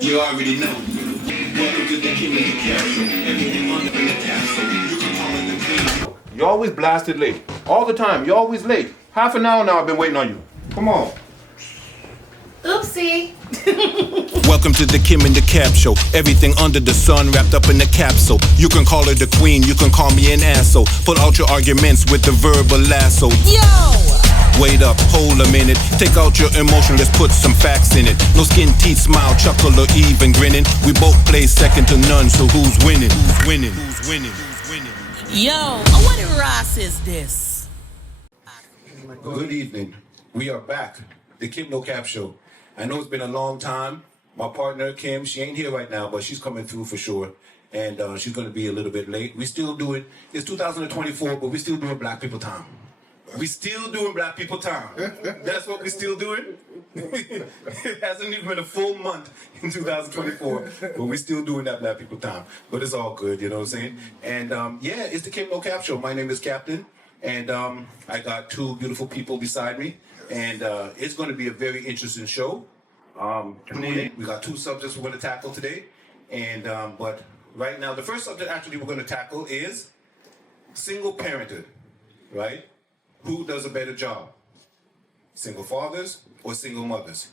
You already know. Welcome to the Kimmie capsule. Everything under the capsule. You can call it the queen. You always blasted late. All the time. You're always late. Half an hour now I've been waiting on you. Come on. Oopsie. Welcome to the Kim and the Cap Show. Everything under the sun wrapped up in the capsule. You can call her the queen, you can call me an asshole. Pull out your arguments with the verbal lasso. Yo! Wait up, hold a minute. Take out your emotion, let's put some facts in it. No skin, teeth, smile, chuckle, or even grinning. We both play second to none, so who's winning? Who's winning? Who's winning? Who's winning? Yo, what Ross is this? Good evening. We are back. The Kim No Cap Show. I know it's been a long time. My partner, Kim, she ain't here right now, but she's coming through for sure. And she's going to be a little bit late. We still do it. It's 2024, but we still doing Black People Time. We still doing Black People Time. That's what we still doing. It hasn't even been a full month in 2024, but we still doing that Black People Time. But it's all good, you know what I'm saying? And yeah, it's the Kim No Cap Show. My name is Captain, and I got two beautiful people beside me. And it's going to be a very interesting show. We got two subjects we're going to tackle today. And but right now, the first subject actually we're going to tackle is single parenthood, right? Who does a better job? Single fathers or single mothers?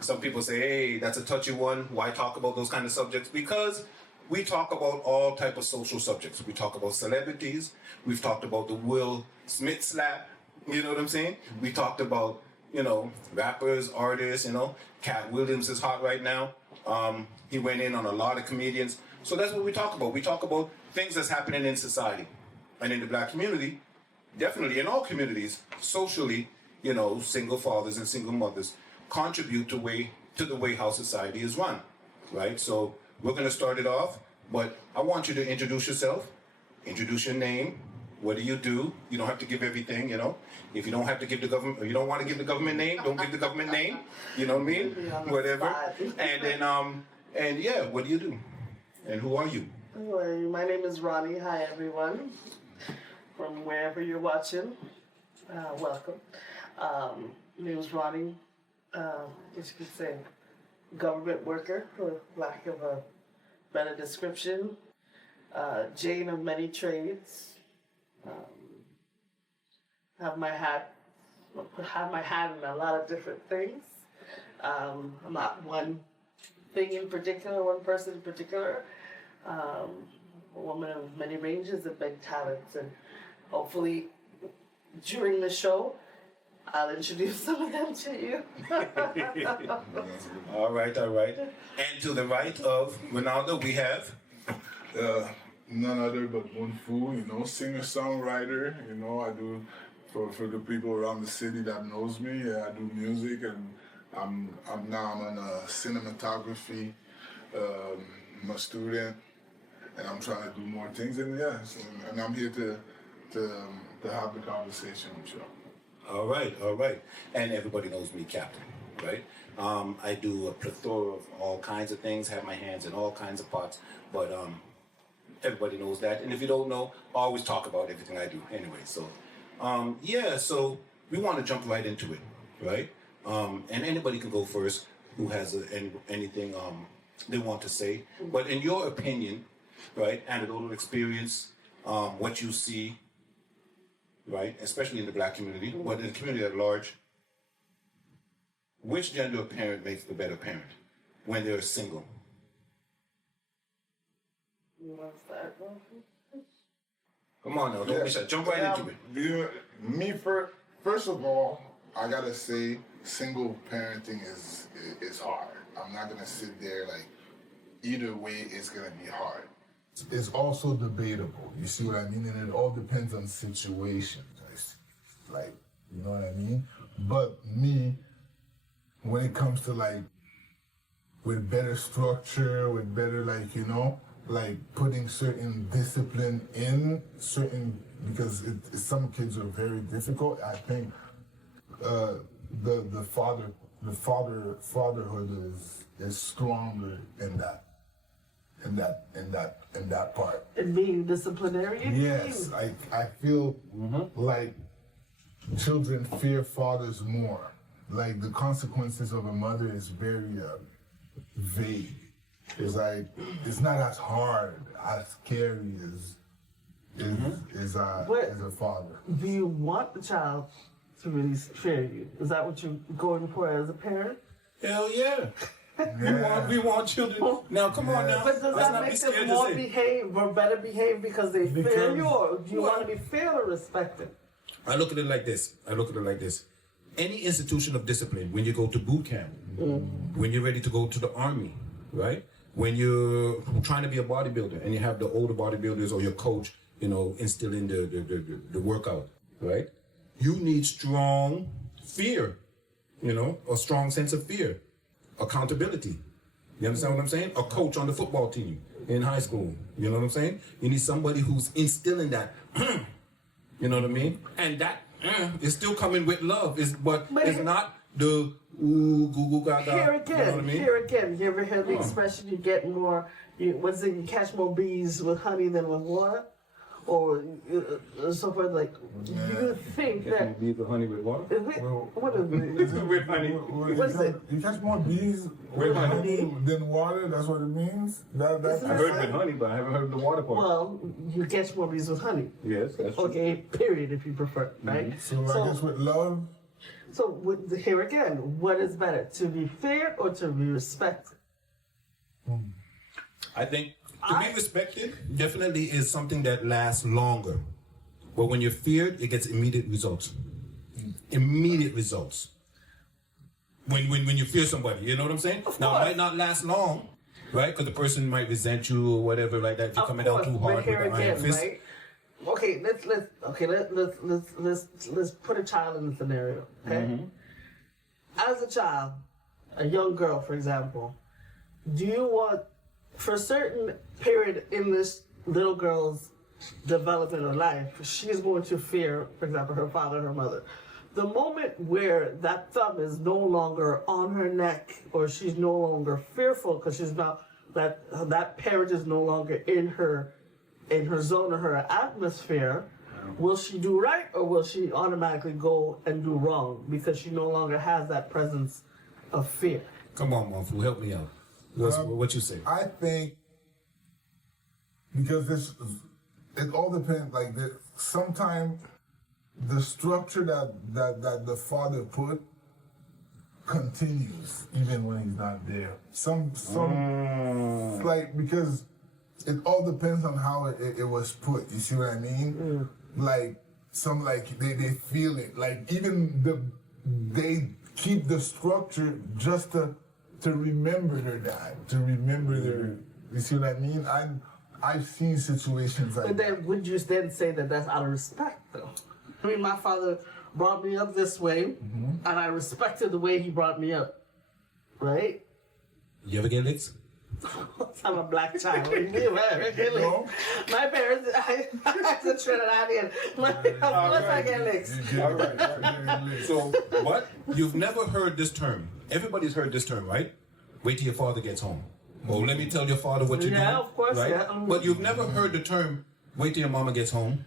Some people say, hey, that's a touchy one. Why talk about those kind of subjects? Because we talk about all type of social subjects. We talk about celebrities. We've talked about the Will Smith slap. You know what I'm saying? We talked about, you know, rappers, artists, you know. Cat Williams is hot right now. He went in on a lot of comedians. So that's what we talk about. We talk about things that's happening in society. And in the Black community, definitely in all communities, socially, you know, single fathers and single mothers contribute to the way how society is run, right? So we're going to start it off, but I want you to introduce yourself, introduce your name. What do? You don't have to give everything, you know. If you don't have to give the government, or you don't want to give the government name, don't give the government name. You know what I mean? Whatever. And then, and yeah, what do you do? And who are you? Anyway, my name is Ronnie. Hi, everyone. From wherever you're watching, welcome. My name is Ronnie. As you could say, government worker, for lack of a better description. Jane of many trades. Have my hand in a lot of different things. I'm not one thing in particular, one person in particular. A woman of many ranges and big talents, and hopefully during the show I'll introduce some of them to you. All right. And to the right of Ronaldo, we have none other but Moun Fou, you know, singer-songwriter. You know, I do for the people around the city that knows me. I do music, and I'm in cinematography. I'm a student, and I'm trying to do more things. And yeah, and I'm here to have the conversation with you. All right. And everybody knows me, Captain, right? I do a plethora of all kinds of things, have my hands in all kinds of pots, but everybody knows that. And if you don't know, I always talk about everything I do anyway. So, yeah, so we want to jump right into it, right? And anybody can go first who has anything they want to say. But in your opinion, right, anecdotal experience, what you see, right, especially in the Black community, but in the community at large, which gender of parent makes the better parent when they're single? You want to start? Come on now, don't be shy. Jump right into it. Me first of all, I gotta say, single parenting is hard. I'm not gonna sit there like either way. It's gonna be hard. It's also debatable. You see what I mean? And it all depends on situations. Like, you know what I mean? But me, when it comes to like with better structure, with better like, you know, like putting certain discipline in certain, because some kids are very difficult. I think the fatherhood is stronger in that part. And being disciplinarian? Yes, I feel like children fear fathers more. Like the consequences of a mother is very vague. It's like it's not as hard, as scary as a father. Do you want the child to really fear you? Is that what you're going for as a parent? Hell yeah. We want children. Now, come on now. But does Let's that not be make scared them to more say. behave or better behave because they fear you, or do you want to be feared or respected? I look at it like this. Any institution of discipline, when you go to boot camp, when you're ready to go to the army, right? When you're trying to be a bodybuilder and you have the older bodybuilders or your coach, instilling the workout, right? You need strong fear, a strong sense of fear, accountability. You understand what I'm saying? A coach on the football team in high school, you know what I'm saying? You need somebody who's instilling that, you know what I mean? And that is still coming with love, but it's not the ooh, goo goo gaga. Here again, you know what I mean? here again. You ever heard the expression, you get more, you catch more bees with honey than with water? Or so forth, like, you think that... Bees with honey with water? What is it? With honey. What is it? You catch more bees with honey than water? That's what it means? That's I've heard with honey, but I haven't heard the water part. Well, you catch more bees with honey. Yes, that's true. Okay, period, if you prefer, right? So I guess with love... So here again, what is better, to be feared or to be respected? I think to be respected definitely is something that lasts longer. But when you're feared, it gets immediate results. Immediate results. When you fear somebody, you know what I'm saying? Now, it might not last long, right? Because the person might resent you or whatever like that if you're coming out too hard with here the iron again, fist. right? Okay, let's put a child in the scenario, okay? As a child, a young girl, for example, do you want, for a certain period in this little girl's development of life, she's going to fear, for example, her father, her mother. The moment where that thumb is no longer on her neck, or she's no longer fearful because she's now that parent is no longer in her zone or her atmosphere, will she do right or will she automatically go and do wrong because she no longer has that presence of fear? Come on, Moun Fou, help me out. What you say? I think because it all depends. Like sometimes the structure that the father put continues even when he's not there. Some like because it all depends on how it was put. You see what I mean? Like some they feel it. Like even they keep the structure just to remember their dad, to remember their. You see what I mean? I've seen situations like. But then would you then say that that's out of respect, though? I mean, my father brought me up this way, and I respected the way he brought me up, right? You ever get licks? I'm a black child. No? My parents, I was a Trinidadian. Of course I get licks. All right. So what? You've never heard this term. Everybody's heard this term, right? Wait till your father gets home. Oh, let me tell your father what you're doing. Yeah, of course, right? yeah. But you've never heard the term, wait till your mama gets home.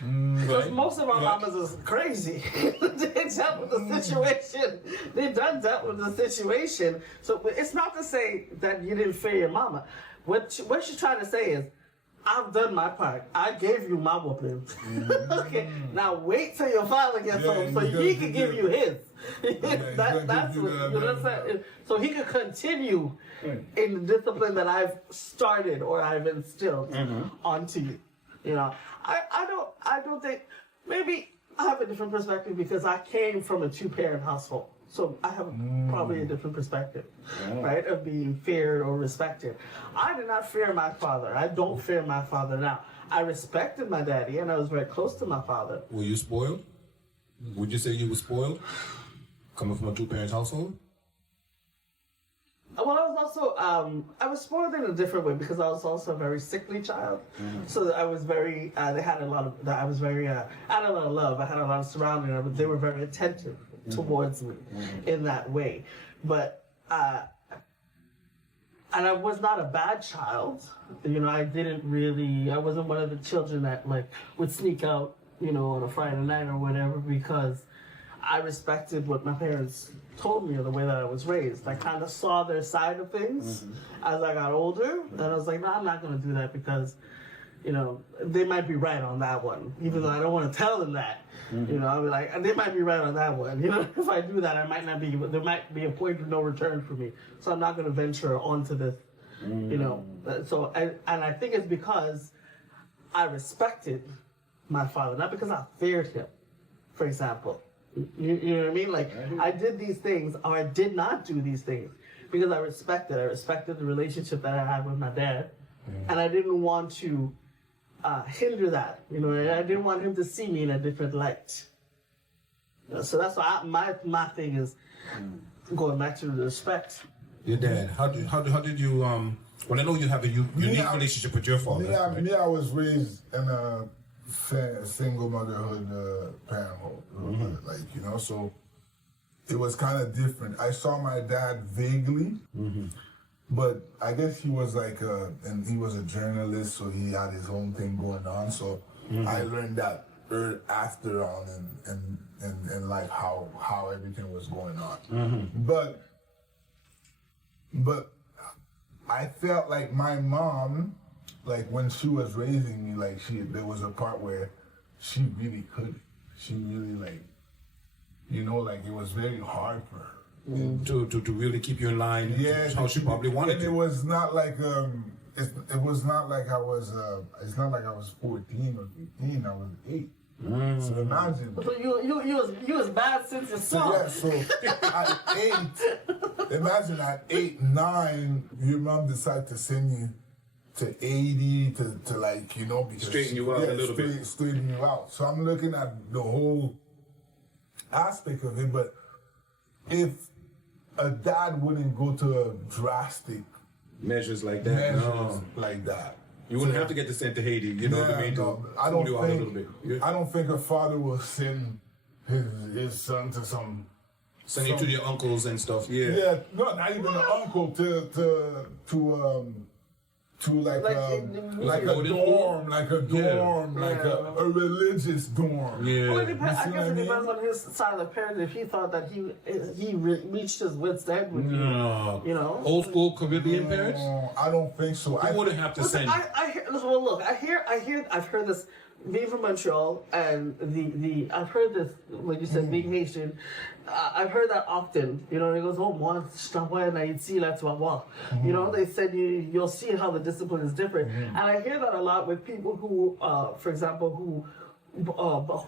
Because most of our mamas is crazy. They dealt with the situation. They done dealt with the situation. So it's not to say that you didn't fear your mama. What she's trying to say is, I've done my part. I gave you my whooping. Okay, now wait till your father gets home so he can give you his. That's what, you know what I'm saying? So he can continue in the discipline that I've started or I've instilled onto you. You know, I don't think, maybe I have a different perspective because I came from a 2-parent household. So I have probably a different perspective, right, of being feared or respected. I did not fear my father. I don't fear my father now. I respected my daddy and I was very close to my father. Were you spoiled? Would you say you were spoiled? Coming from a 2-parent household? Well, I was also, I was spoiled in a different way because I was also a very sickly child. So I was very, I had a lot of love. I had a lot of surrounding. They were very attentive towards me in that way. But, and I was not a bad child. You know, I wasn't one of the children that would sneak out, on a Friday night or whatever because I respected what my parents told me or the way that I was raised. I kind of saw their side of things as I got older, and I was like, no, I'm not going to do that because, you know, they might be right on that one, even though I don't want to tell them that. You know, I'll be like, they might be right on that one. You know, if I do that, there might be a point of no return for me. So I'm not going to venture onto this, you know. So, and I think it's because I respected my father, not because I feared him, for example. You know what I mean? Like, I did these things, or I did not do these things, because I respected the relationship that I had with my dad, and I didn't want to hinder that. You know, I didn't want him to see me in a different light. So that's why my thing is going back to the respect. Your dad, how did you, well, I know you have a unique relationship with your father. Me, I was raised in a single motherhood parenthood, like, you know, so it was kind of different. I saw my dad vaguely, but I guess he was like and he was a journalist, so he had his own thing going on. So I learned that after on and like how everything was going on. But I felt like my mom, like when she was raising me, like there was a part where she really couldn't. She really, like, you know, like it was very hard for her. To really keep you in line, Yeah, how she probably wanted and to. it was not like it was not like I was it's not like I was 14 or 15. I was 8. So imagine. So you was bad since you're So small. yeah, so at 8, imagine at 8, 9, your mom decided to send you to 80 to like, you know, because Straighten you out a little bit. Straighten you out. So I'm looking at the whole aspect of it, but if a dad wouldn't go to a drastic Measures like that. measures No. like that. You wouldn't have to get to sent to Haiti, you know what I mean? No, To I don't pull you out a little bit. think. I don't think a father will send his son to some. Send you to your uncles and stuff. Yeah. Yeah, no, not even an uncle to like Like a loaded dorm, like a dorm, like Yeah. a religious dorm. Yeah. Well, I You guess see it what I mean? depends on his side of the parents. If he thought that he reached his wit's end with No. you know. Old school Caribbean parents? No, I don't think so. You wouldn't have to Listen, send. I hear. Listen, well, look, I've heard this. Being from Montreal, and I've heard this when you said being Haitian. I've heard that often. You know, it goes, oh, moi, je t'envoie en Haïti, là, tu vas voir. You know, they said you'll see how the discipline is different, and I hear that a lot with people who, for example, who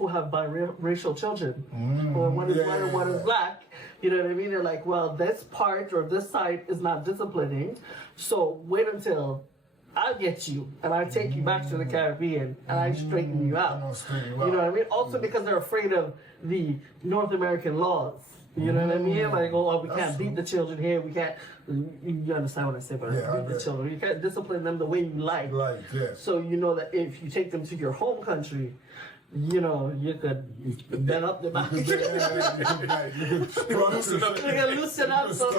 have biracial children, or one is white and one is black. You know what I mean? They're like, well, this part or this side is not disciplining, so wait until I'll get you and I take you back to the Caribbean and I straighten you out. You know what I mean? Also because they're afraid of the North American laws. You know what I mean? Like, oh, we can't beat the children here. We can't. You understand what I say? But Yeah, I beat the bet. children. You can't discipline them the way you like. Like, yeah. So you know that if you take them to your home country, you know you could bend up the back. You could Loosen up. You can loosen up so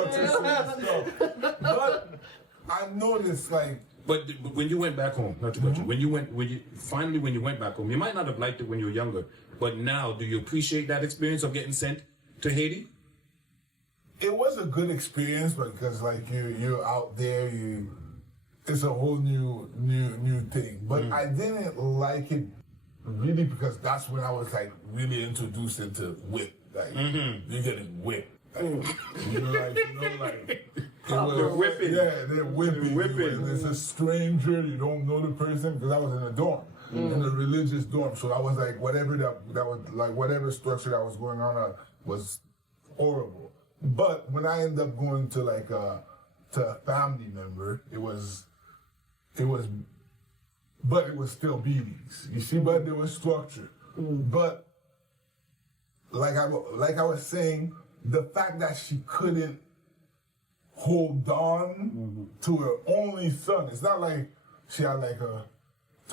But I noticed, like, But when you went back home, not to cut you, when you went back home, you might not have liked it when you were younger, but now, do you appreciate that experience of getting sent to Haiti? it was a good experience because like you're out there, it's a whole new thing. But I didn't like it really because that's when I was like really introduced into whip. Like you're getting whipped. Like, They're whipping. Yeah, they're whipping. They're whipping. You. There's a stranger, you don't know the person, because I was in a dorm, in a religious dorm. So I was like, whatever that was like, whatever structure that was going on was horrible. But when I ended up going to like to a family member, it was, but it was still beatings. You see, but there was structure. But like I was saying, the fact that she couldn't hold on to her only son. It's not like she had like to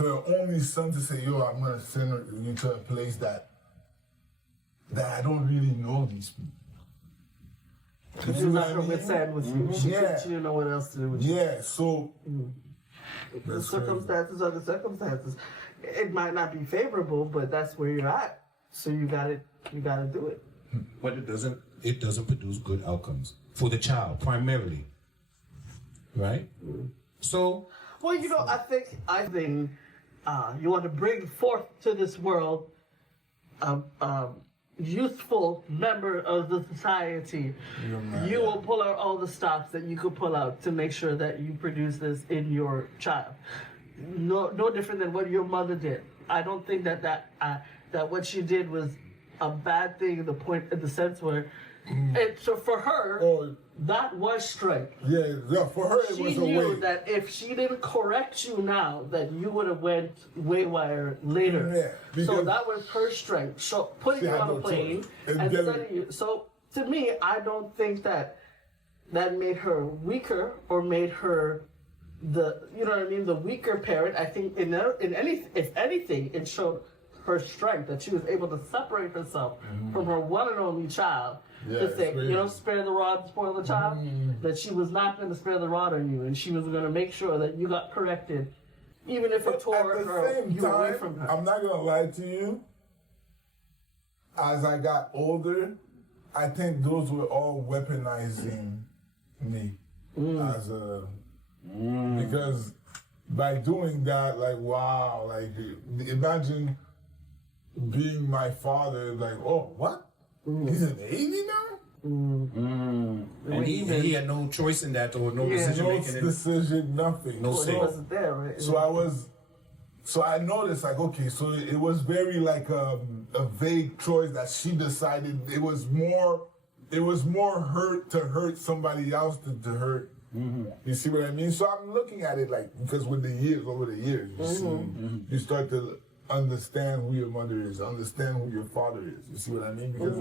her only son to say, yo, I'm gonna send you to a place that I don't really know these people. You see She's what not I her mean? wit's end with you. She didn't know what else to do with you. Yeah, so The that's circumstances are the circumstances. It might not be favorable, but that's where you're at. So you gotta do it. but it doesn't produce good outcomes for the child primarily, right? So, Well, you know, I think you want to bring forth to this world a useful member of the society. You will pull out all the stops that you could pull out to make sure that you produce this in your child. No different than what your mother did. I don't think that what she did was a bad thing. In the sense where, so for her, that was strength. Yeah, for her it She was a knew way. that if she didn't correct you now, that you would have went waywire later. Yeah, so because that was her strength. So putting she you had on a no plane choice. and sending you. So to me, I don't think that made her weaker or made her the weaker parent. I think if anything, it showed her strength that she was able to separate herself from her one and only child. Yeah, To say, it's spare the rod, spoil the child. That she was not going to spare the rod on you, and she was going to make sure that you got corrected, even if it But tore at the her same you away time, from her. I'm not gonna lie to you. As I got older, I think those were all weaponizing me as a because by doing that, like wow, like imagine being my father, like oh what? He's an 80 now? and he had no choice in that or no decision No making. decision, nothing. No Well, say. it wasn't there, right? So I noticed, like, okay, so it was very like a vague choice that she decided. It was more hurt to hurt somebody else than to hurt. You see what I mean? So I'm looking at it like because over the years, you start to understand who your mother is, understand who your father is. You see what I mean? Because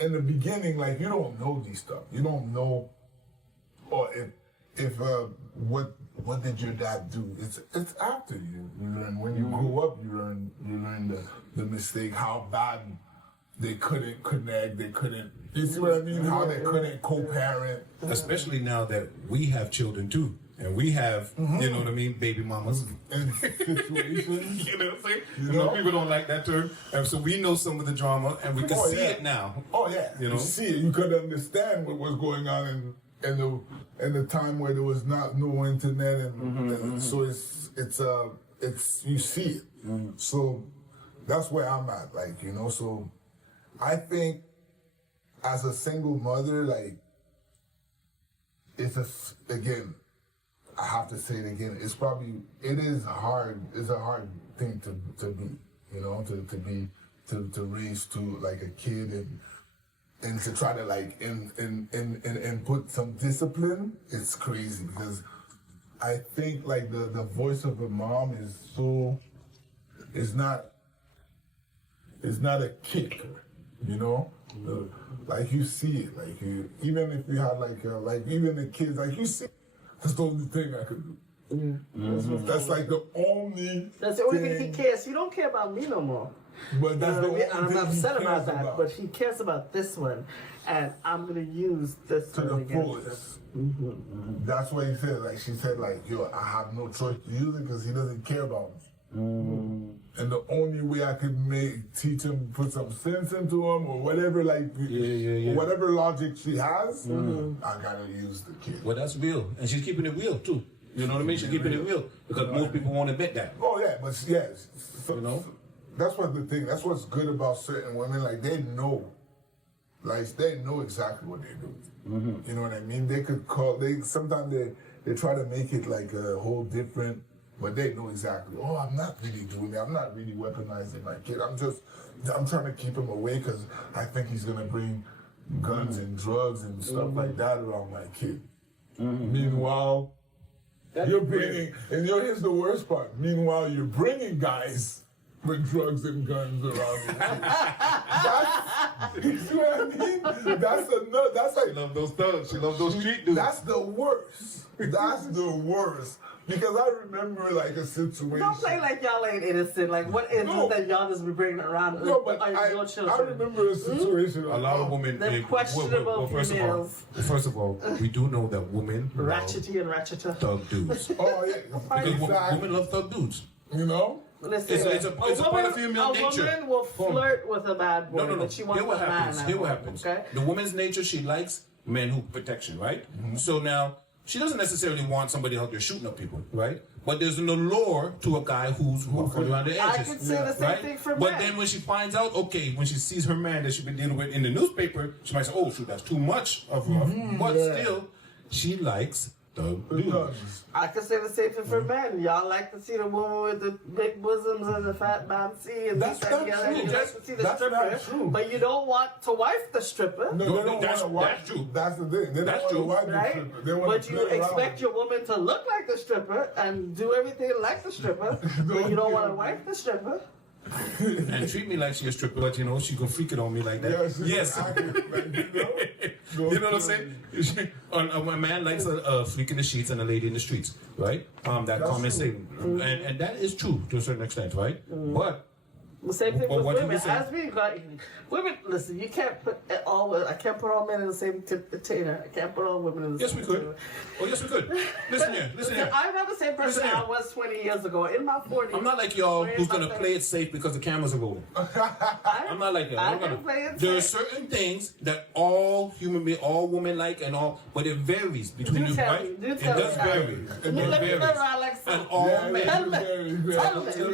in the beginning, like you don't know these stuff. You don't know, or if what did your dad do? It's after you learn. When you grow up, you learn the mistake, how bad they couldn't connect, they couldn't. You see what I mean? How they couldn't co-parent. Especially now that we have children too. And we have, you know what I mean, baby mamas. And situations. You know what I'm saying? You know? People don't like that term. And so we know some of the drama and we can see it now. Oh yeah, You know? see it. You could understand what was going on in the time where there was no internet, and so it's you see it. So that's where I'm at, like So I think as a single mother, like again. I have to say it again. It is hard. It's a hard thing to be, to raise to like a kid and to try to like and put some discipline. It's crazy because I think like the voice of a mom is so. It's not a kicker, like you see it, like even if you had like even the kids, like you see. That's the only thing I could do. That's like the only. That's the only thing he cares. He don't care about me no more. But that's the only And I'm thing upset he about cares that. But he cares about this one, and I'm gonna use this to one the against fullest. him. That's what he said. Like she said, like yo, I have no choice to use it because he doesn't care about me. And the only way I could teach him, put some sense into him, or whatever, like whatever logic she has, I gotta use the kid. Well, that's real. And she's keeping it real too. You know what I mean? She's keeping it real. Because most people won't admit that. Oh yeah, but yes, You know? That's what the thing. That's what's good about certain women. Like they know exactly what they do. You know what I mean? They could call. Sometimes they try to make it like a whole different. But they know exactly, oh, I'm not really doing that. I'm not really weaponizing my kid. I'm trying to keep him away because I think he's going to bring guns and drugs and stuff like that around my kid. Meanwhile, you're bringing, and here's the worst part. Meanwhile, you're bringing guys with drugs and guns around you. You see what I mean? That's like, She love those thugs. She love those street dudes. that's the worst. That's the worst. Because I remember like a situation. Don't play like y'all ain't innocent. Like what is it that y'all just be bringing around? No, but your children? I remember a situation. A lot of women. Them questionable females. First of all, we do know that women love Ratchety and ratcheter. thug dudes. Oh yeah, Because exactly. women love thug dudes. You know, Listen, It's a part of female nature. A woman will flirt with a bad boy, No. but she wants Here what a man. happens. Here what happens. Okay? The woman's nature, she likes men who protection, right? So now she doesn't necessarily want somebody out there shooting up people, right? But there's an allure to a guy who's walking around the edges. I can say the same thing for But men. then when she finds out, okay, when she sees her man that she's been dealing with in the newspaper, she might say, "Oh, shoot, that's too much of her." But still, she likes the dudes. I can say the same thing for men. Y'all like to see the woman with the big bosoms and the fat bouncy and That's this, not that, true. and you like to see the That's stripper, not true. but you don't want to wife the stripper. No, they don't That's- want to watch. that's true. That's the thing. They That's don't want true. to watch Right? the stripper. They want But to you play around expect with your woman to look like the stripper and do everything like the stripper, but you don't want to wife the stripper. And treat me like she's a stripper, but she can freak it on me like that. Yes. You know what I'm saying? A man likes a freak in the sheets and a lady in the streets, right? That common saying, and that is true to a certain extent, right? But The same thing But with what you women. were saying- As we got women, listen, you can't put I can't put all men in the same container. I can't put all women in the yes, same we could. container. Oh, yes, we could. Listen here. I'm not the same person Listen here. I was 20 years ago. In my 40s. I'm not like y'all Where who's is my gonna thing? play it safe because the cameras are rolling. I'm not like that. I I'm can gonna- play it There are safe. certain things that all women like and all, but it varies between Do you, tell right? me, do It tell me, does Alex. vary. Let me It know varies. I like And something. all men. Tell me.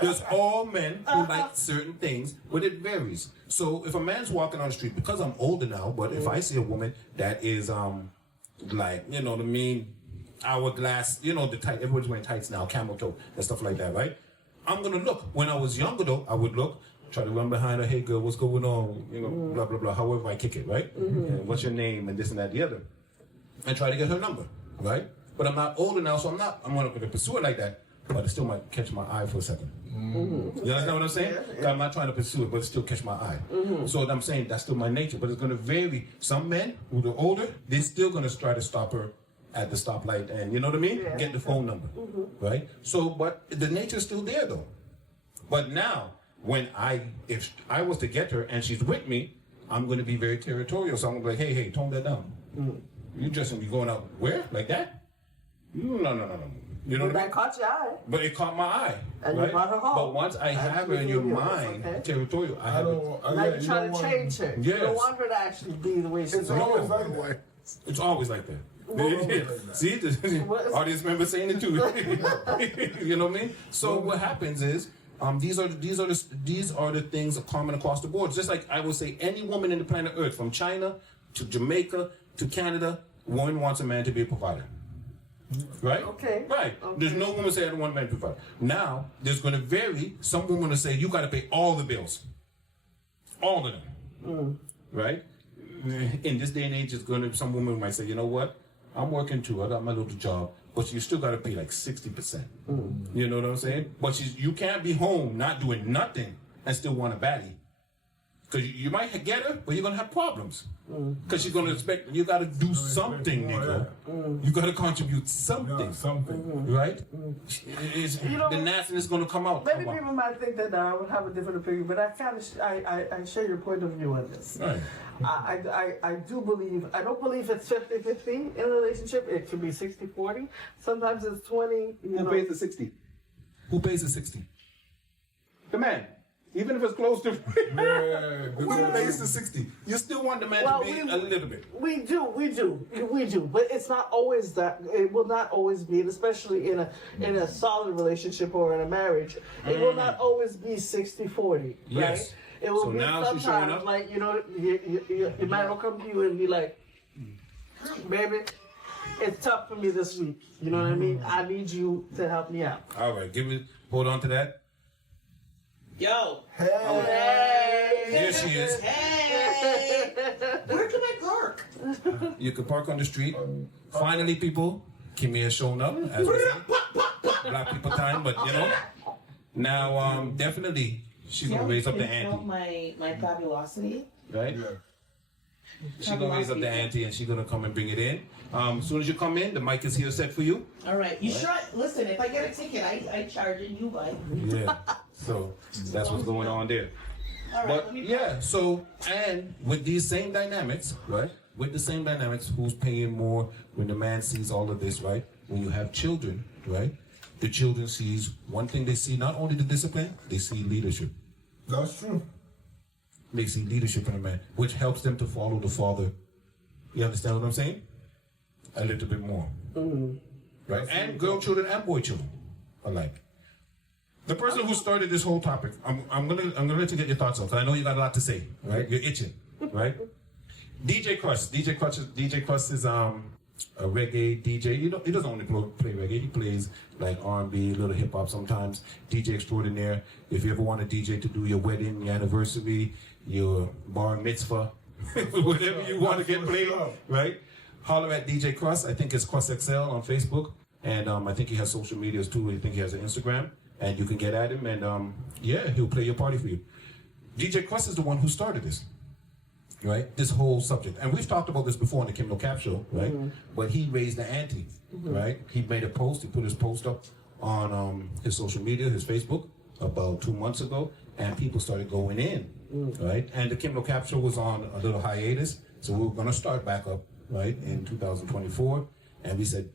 There's all men who like certain things, but it varies. So if a man's walking on the street, because I'm older now, but if I see a woman that is like, you know what I mean, hourglass, the tight, everybody's wearing tights now, camel toe and stuff like that, right? I'm gonna look. When I was younger though, I would look, try to run behind her, hey girl, what's going on? Blah blah blah, however I kick it, right? And what's your name and this and that, the other. And try to get her number, right? But I'm not older now, so I'm gonna pursue it like that. But it still might catch my eye for a second. You understand what I'm saying? I'm not trying to pursue it, but it still catch my eye. So what I'm saying, that's still my nature, but it's going to vary. Some men who are older, they're still going to try to stop her at the stoplight and, you know what I mean? Yeah. Get the phone number, right? So, but the nature's still there though. But now, if I was to get her and she's with me, I'm going to be very territorial. So I'm going to be like, hey, tone that down. You just going to be going out where? Like that? No. You know what I mean? That caught your eye. But it caught my eye. And you right? brought her home. But once I have her in your Absolutely, mind, okay. territorial, I have it. Now you're trying to change her. You don't Yes. want her to actually be the way she's It's always like that. It's always like that. See, the audience member saying it too. You know what I mean? So what happens is, these are the things that are common across the board. Just like I would say, any woman in the planet Earth, from China to Jamaica to Canada, woman wants a man to be a provider. Right? Okay. Right. Okay. There's no woman say I don't want a man to provide. Now, there's going to vary. Some women will say you got to pay all the bills. All of them. Right? In this day and age, some women might say, you know what? I'm working too. I got my little job. But you still got to pay like 60%. You know what I'm saying? But you can't be home not doing nothing and still want a baddie. Because you might get her, but you're going to have problems. Because she's going to expect, you got to do something, nigga. You got to contribute something. Right? The nastiness is going to come out. Many people might think that I would have a different opinion, but I share your point of view on this. Right. I do believe, I don't believe it's 50-50 in a relationship. It could be 60-40. Sometimes it's 20. Who pays the 60? Who pays the 60? The man. Even if it's close to who pays the 60? You still want the man to be a little bit. We do. But it's not always that. It will not always be, and especially in a solid relationship or in a marriage, it will not always be 60-40. Yes. Right? It will So be now she's showing sometimes up? like, your man will come to you and be like, baby, it's tough for me this week. You know what I mean? I need you to help me out. All right, hold on to that. Yo. Hey. Here she is. Hey. Where can I park? You can park on the street. Finally, people, Kimmie has shown up. As we say. Black people time, but now definitely she's gonna raise up the ante, My fabulosity. right? She's gonna raise up the ante and she's gonna come and bring it in. As soon as you come in, the mic is here set for you. All right. You sure? Listen, if I get a ticket, I charge it. You buy. Yeah. So that's what's going on there. All right. But Let me yeah, so and with these same dynamics, right? With the same dynamics, who's paying more when the man sees all of this, right? When you have children, right? the children sees one thing. They see not only the discipline, they see leadership. That's true. They see leadership in a man, which helps them to follow the father. You understand what I'm saying? A little bit more. Right? And girl children and boy children alike. The person who started this whole topic, I'm gonna let you get your thoughts on, because I know you got a lot to say, right? You're itching, right? DJ Crust is a reggae DJ. He doesn't only play reggae. He plays like R&B, a little hip hop sometimes. DJ extraordinaire. If you ever want a DJ to do your wedding, your anniversary, your bar mitzvah, whatever you want to get played, right? Holler at DJ Crust. I think it's Crust XL on Facebook, and I think he has social medias too. I think he has an Instagram, and you can get at him, and yeah, he'll play your party for you. DJ Crust is the one who started this. Right, this whole subject, and we've talked about this before on the Kimmie Cap show, right? But he raised the ante, right? He made a post. He put his post up on his social media, his Facebook, about 2 months ago, and people started going in, right? And the Kimmie Cap show was on a little hiatus, so we were going to start back up, right, in 2024, and we said,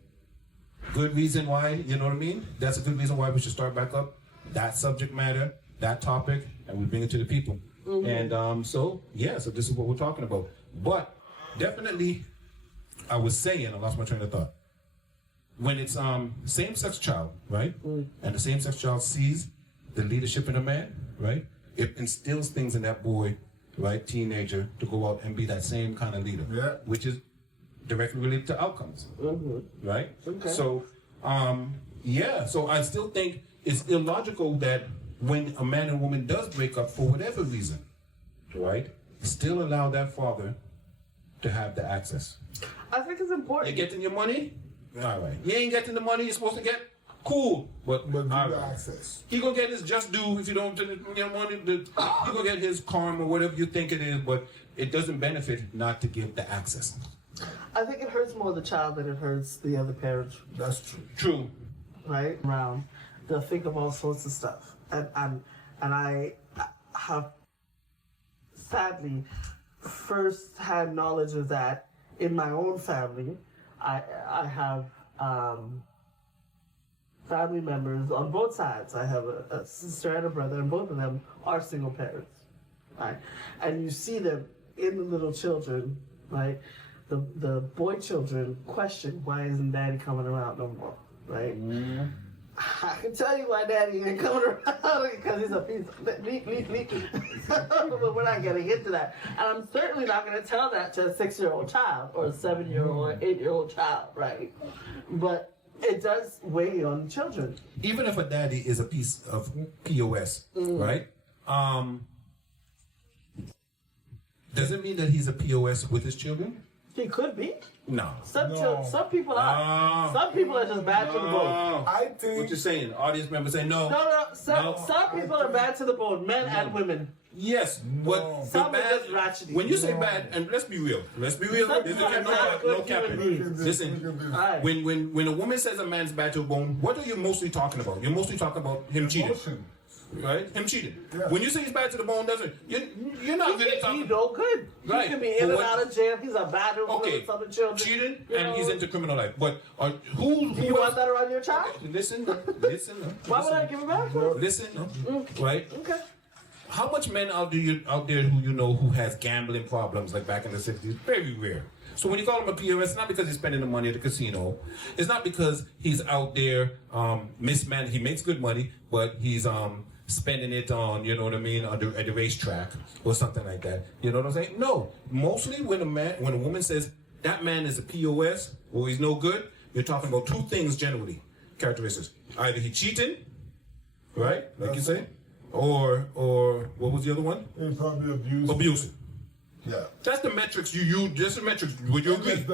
good reason why, you know what I mean? That's a good reason why we should start back up. That subject matter, that topic, and we bring it to the people. And so this is what we're talking about. But definitely, I was saying, I lost my train of thought. When it's same-sex child, right? And the same-sex child sees the leadership in a man, right? It instills things in that boy, right, teenager, to go out and be that same kind of leader, which is directly related to outcomes, right? Okay. So, so I still think it's illogical that when a man and woman does break up for whatever reason, right, still allow that father to have the access. I think it's important. You getting your money? All right. You ain't getting the money you're supposed to get? Cool. But you got right. access. He gonna get his just due if you don't get money. He gonna get his karma, whatever you think it is, but it doesn't benefit not to give the access. I think it hurts more the child than it hurts the other parent. That's true. True. Right? Around. They'll think of all sorts of stuff. And I have sadly first had knowledge of that in my own family. I have family members on both sides. I have a sister and a brother, and both of them are single parents. Right? And you see them in the little children, right? The boy children question, why isn't daddy coming around no more? Right? I can tell you why daddy ain't coming around, because he's a piece of meat. But we're not getting into that. And I'm certainly not going to tell that to a 6-year-old child or a 7-year-old or 8-year-old child, right? But it does weigh on children. Even if a daddy is a piece of POS, right? Does it mean that he's a POS with his children? He could be. No. Some people are. Some people are just bad to the bone. I think. What you're saying? Audience members say no. No. Some people are bad to the bone, men and women. Yes, but Some bad, are just ratchet. when you say bad, and let's be real. This is no capping. Listen, when a woman says a man's bad to the bone, what are you mostly talking about? You're mostly talking about him cheating. Right? Him cheating. Yeah. When you say he's bad to the bone, you're not really talking. He's no good. Right. He can be in and out of jail. He's a bad with other children. Cheating, and he's into criminal life. But who? Do you want that around your child? Listen. Why would I give him back? Listen. Right? Okay. How much men out there who you know who has gambling problems like back in the 60s? Very rare. So when you call him a POS, it's not because he's spending the money at the casino. It's not because he's out there mismanaged. He makes good money, but he's spending it on, you know what I mean, at the racetrack or something like that. You know what I'm saying? No. Mostly when a woman says that man is a POS or he's no good, you're talking about two things generally, characteristics. Either he cheating, right? Like you say. Or what was the other one? It's probably abuse. Abusing. Yeah. That's the metrics you use. That's the metrics. Would you agree?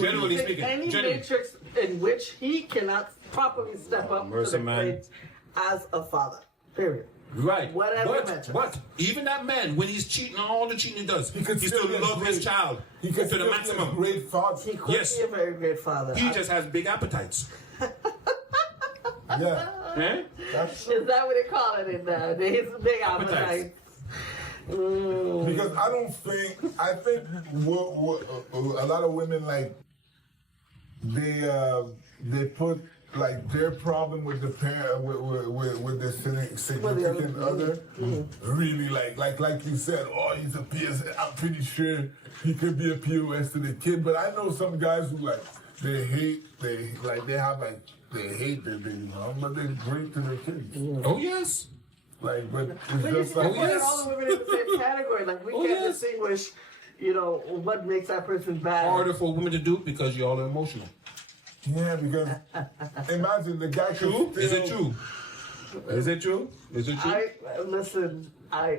Generally speaking. Any matrix in which he cannot properly step up to the plate as a father. Period. Right. Whatever metrics. But even that man, when he's cheating on all the cheating he does, he still love his child to the maximum. Be a great father. He could be a very great father. He just has big appetites. Yeah. Eh? Is that what they call it in nowadays? Big appetites. Because I think a lot of women, like, they put like their problem with the parent with the significant other, really like you said, oh, he's a POS. I'm pretty sure he could be a POS to the kid, but I know some guys who they hate their baby mom, but they're great to their kids. Oh yes. Like, but it's But you just can't like, put all the women in the same category. Like we can't distinguish, what makes that person bad. Harder for women to do because y'all are emotional. yeah, because imagine the guy True? could Is it still- true? Is it true? Is it true? I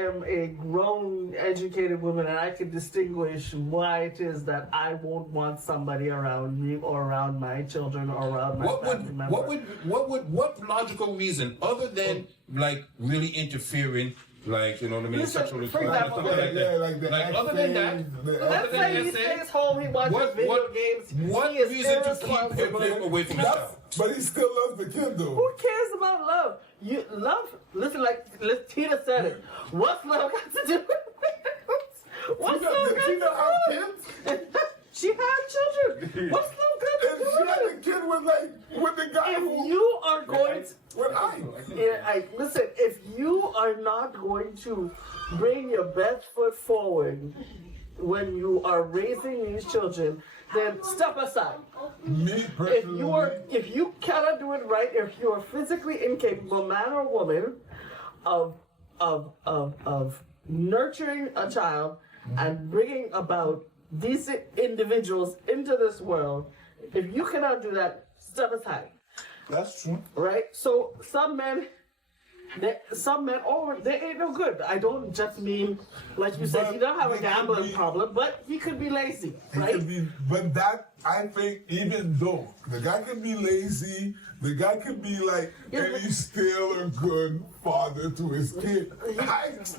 am a grown, educated woman, and I can distinguish why it is that I won't want somebody around me or around my children or around my family member. What logical reason other than like really interfering, like you know what I mean, Listen, sexually, for example, something like that. like the Like, other than that, Let's say he stays home, he watches video games. What he is reason to keep irresponsible. him away from his child? But he still loves the kid though. Who cares about love? You love. Listen, like Tina said it. What's love got to do with it? What's love got to do with it? She had children. What's love got to And do she with had it? a kid with the guy If who you are going to, listen, if you are not going to bring your best foot forward when you are raising these children, then step aside. me personally. If you cannot do it right, if you are physically incapable, man or woman, of nurturing a child and bringing about decent individuals into this world, if you cannot do that, step aside. That's true. Right? So some men, they ain't no good. I don't just mean, like you said, But he don't have a he could gambling be- problem, but he could be lazy, He right? could be, but that I think even though the guy can be lazy, the guy can be like, Yeah, and but- he's still a good father to his kid.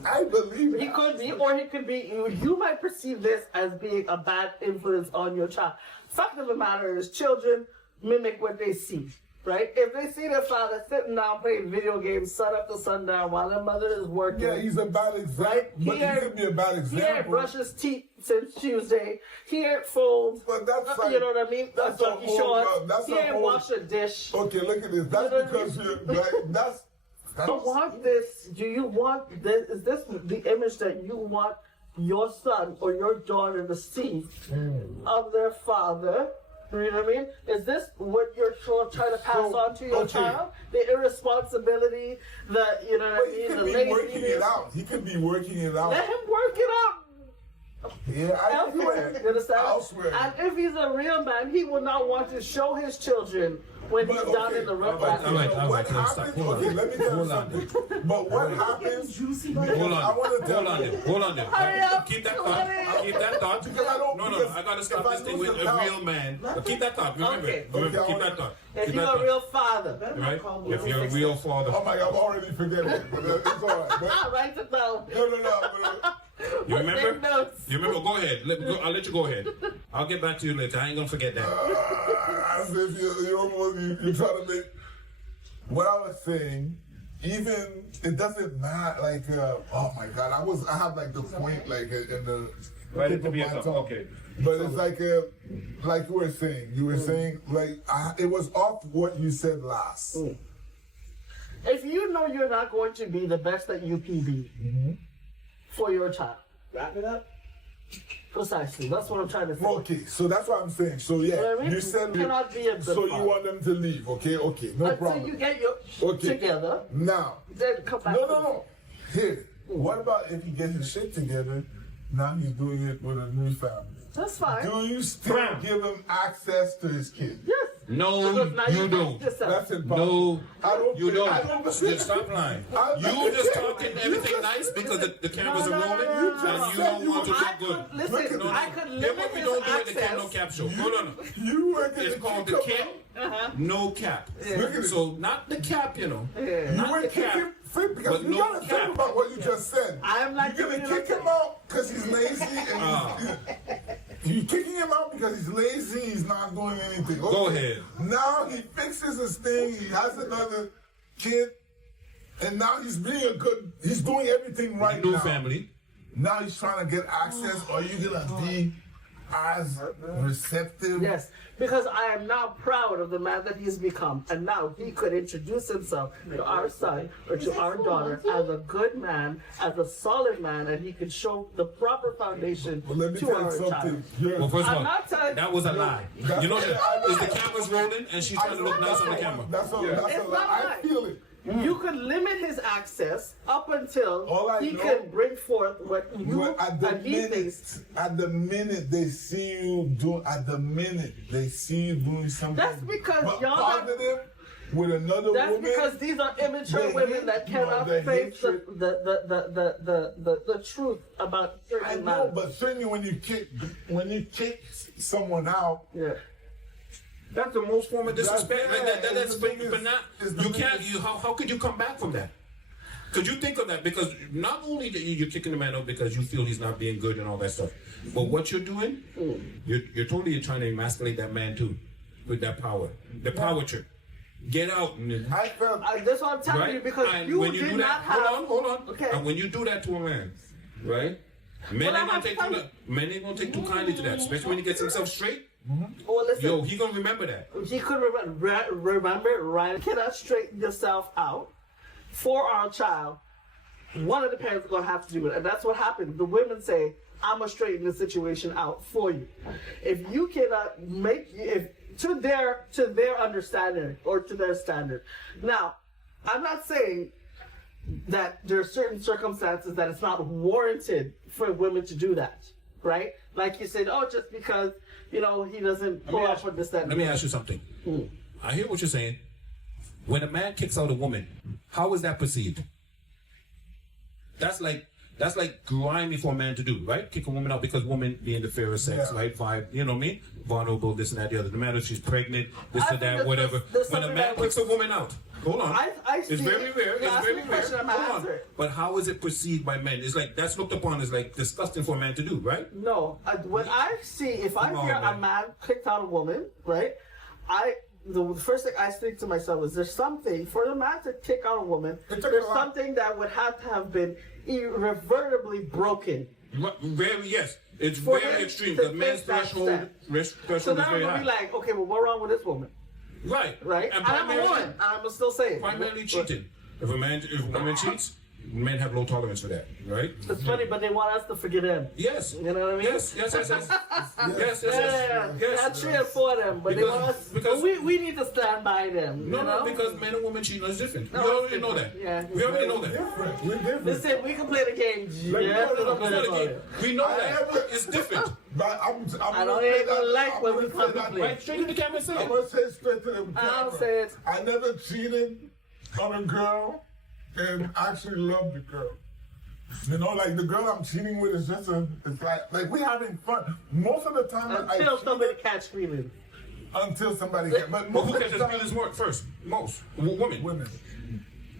I believe He that. could be, or he could be. You might perceive this as being a bad influence on your child. Fact of the matter is, children mimic what they see, right? If they see their father sitting down playing video games, sun up to sundown, while their mother is working, Yeah, he's a bad example. right? But he could be a bad He ain't example. brushed his teeth since Tuesday. He ain't fold. But that's like, You know what I mean? that's a Lucky whole- shorts. that's He a ain't whole- washed a dish. Okay, look at this. That's You know what I because you're like, that's You want this? Do you want this? Is this the image that you want your son or your daughter to see of their father? You know what I mean? Is this what you're trying to pass on to your child? The irresponsibility, the you know what But I he mean, could the be working it laziness. out. He could be working it out. Let him work it out Yeah, elsewhere. You understand? Elsewhere. And if he's a real man, he will not want to show his children when he's But, down okay, in the rough. but, all right, so all what right, let's stop. happens? Hold on. Okay, let me tell you Hold on. something. But what happens? Hold I want on. to tell Hold on you. there. Hold on there. Hurry up. Keep that Hurry thought. up. Keep that thought. Because I don't- No. because I gotta if stop I this thing lose with the a power- real man. But keep that thought. Remember. Okay. Remember. Okay, Keep that thought. If Keep you're that a thought. real father, Right? If you're a real father. Oh my God, I'm already forgetting it. But it's all right. But, write it down. no. You remember? Take notes. You remember? Go ahead. I'll let you go ahead. I'll get back to you later. I ain't gonna forget that. As if you try to make. What I was saying, even it doesn't matter. Like, oh my God, I have like the point like in the. Right, tip it could of be my a thought. tongue. Okay. But it's like you were saying. You were saying like it was off what you said last. If you know you're not going to be the best that you can be for your child, Wrap it up. precisely. That's what I'm trying to say. Okay, so that's what I'm saying. So yeah, You know what I mean? you said You cannot be a good so you father. want them to leave. Okay, no Until problem. you get your Okay. together, Now, then come back. no. Here, what about if he gets his shit together? Now he's doing it with a new family. That's fine. Do you still give him access to his kid? Yes. No, Because now you you don't. yourself. That's impossible. No, I don't. you don't. I don't. Just stop lying. You just talking everything nice because the cameras are rolling, and you don't want to I look good. could, listen, No, no. I could Here's limit what we his don't do at the Kim No access. Cap show. Hold on. You were It's called the Kim No Cap. Look at it. So not the cap, You Not were the kicking cap. because but you no gotta cap. think about what you just said. I'm not You're gonna giving you kick a- him out because he's lazy. You're kicking him out because he's lazy. He's not doing anything. Go Okay. ahead. Now he fixes his thing. He has another kid, and now he's being a good. He's doing everything right New now. family. Now he's trying to get access. Are you gonna be as receptive. Yes, because I am now proud of the man that he's become, and now he could introduce himself to our son or to our daughter as a good man, as a solid man, and he could show the proper foundation Well, let me to tell you our something. child. You're, Well, first of I'm all, not telling- that was a lie. That- You know, Yeah. is the cameras rolling and she's trying to look nice on the camera? That's a, that's It's a not lie. I right. feel it. You could limit his access up until All I he know- can bring forth what you But and he thinks. at the minute they see you doing something That's because but y'all got- positive with another That's woman. because these are immature the women hate- that no, cannot the face hatred- the truth about I certain know, matters. but certainly when you kick someone out, Yeah. That's the most form of disrespect. That's the thing is- but not. is the You thing can't. is- How could you come back from that? Could you think of that? Because not only that you're kicking the man out because you feel he's not being good and all that stuff, but what you're doing, you're totally trying to emasculate that man too, with that power, the power trip. Get out. I felt That's what I'm telling Right? you because And you when did do not that, have. hold on. Okay. And when you do that to a man, right? Men Well, I ain't gonna have take fun. men ain't gonna take too kindly to that, especially when he gets himself straight. Well, listen. Yo, he gonna remember that. He could remember, right? You cannot straighten yourself out for our child. One of the parents is gonna have to do it, and that's what happens. The women say, "I'm gonna straighten the situation out for you." If you cannot to their understanding or to their standard. Now, I'm not saying that there are certain circumstances that it's not warranted for women to do that, right? Like you said, oh, just because he doesn't pull up with this, that. Let me ask you something. I hear what you're saying. When a man kicks out a woman, how is that perceived? That's like grimy for a man to do, right? Kick a woman out because woman being the fairer sex, right? Vibe, you know what I mean? Vulnerable, this and that, the other. No matter if she's pregnant, this I or think that, that whatever. there's When a something man that kicks a woman out, hold on. I It's see very it. rare. You It's ask very me a rare. question, I'm gonna Hold answer on. it. But how is it perceived by men? It's like that's looked upon as like disgusting for a man to do, right? No, when I see, if I Come on, hear a man. man kicked out a woman, right? The first thing I think to myself is there's something for the man to kick out a woman. It took There's a lot. something that would have to have been irreversibly broken. Very yes. It's For very him extreme to because men's take that threshold So is now very I'm gonna high. be like, okay, well, what's wrong with this woman, Right. right? And I'm a woman, and I'm gonna still say it. Primarily cheating. If a woman cheats, men have low tolerance for that, right? It's funny, but they want us to forgive them. Yes. You know what I mean? Yes. Yeah, not cheering for them, but they want us. Because- we need to stand by them. No, you know? because men and women cheating is different. No, We it's already know that. different. Yeah. We already know we're that. different. We're different. Listen, we can play the game. Let me Yeah, put it let's up play It's the not a game. game. We know that. It's different. But I'm I don't gonna say even that- like I'm when gonna we say come that- to play. Right? Straight to the camera and say I'm it. gonna say straight to the camera. I'll say it. I never cheated on a girl and actually loved the girl. Like the girl I'm cheating with is just it's like we having fun. Most of the time Until somebody catch feelings. until somebody can. But But most who of catches the time, feelings more first? Most. Women. women.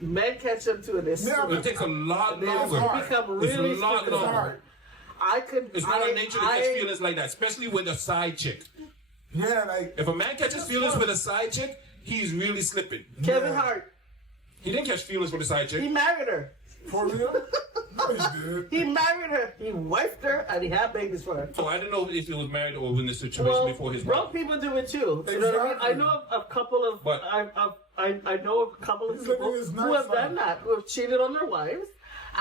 Men catch them too, and they Yeah, It takes a lot they longer. become It's really a lot stupid. It's longer. hard. I could. It's not our nature to catch feelings like that, especially with a side chick. Yeah, like If a man catches feelings with a side chick, he's really slipping. Kevin Yeah. Hart, He didn't catch feelings with a side he chick. married her. for real. No, he did. He married her. He wifed her, and he had babies for her. So I don't know if he was married or in this situation Well, before his broke wife. people do it too. You know what I mean? I Exactly. know of a couple of. But- I know of a couple of He's people living his who nice have done life. that, who have cheated on their wives,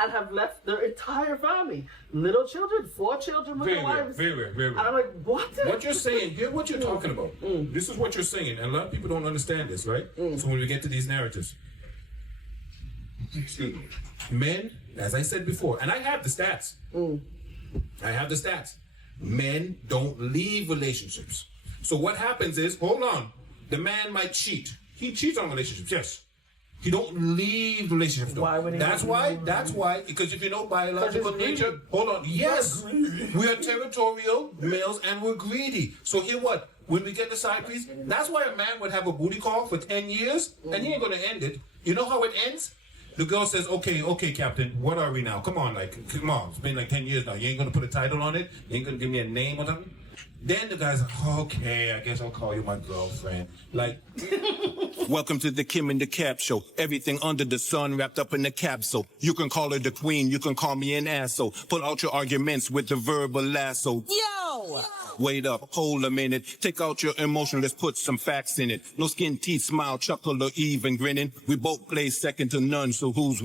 and have left their entire family, little children, 4 children with Very their rare, wives. very rare, very And I'm rare. like, what? What you're saying, hear what you're talking about. This is what you're saying, and a lot of people don't understand this, right? So when we get to these narratives, excuse me, men, as I said before, and I have the stats. I have the stats. Men don't leave relationships. So what happens is, hold on, the man might cheat. He cheats on relationships, yes. He don't leave relationships though. Why would he That's not why. leave? That's why. Because if you know biological Because he's nature, greedy. hold on. Yes, greedy. we are territorial males and we're greedy. So hear what? When we get the side piece, that's why a man would have a booty call for 10 years and he ain't gonna end it. You know how it ends? The girl says, okay, Captain, what are we now? Come on, come on. It's been like 10 years now. You ain't gonna put a title on it? You ain't gonna give me a name or something? Then the guy's like, okay, I guess I'll call you my girlfriend. Like, Welcome to the Kim and the Cap Show. Everything under the sun wrapped up in a capsule. You can call her the queen, you can call me an asshole. Pull out your arguments with the verbal lasso. Yo! Wait up, hold a minute. Take out your emotion, let's put some facts in it. No skin, teeth, smile, chuckle, or even grinning. We both play second to none, so who's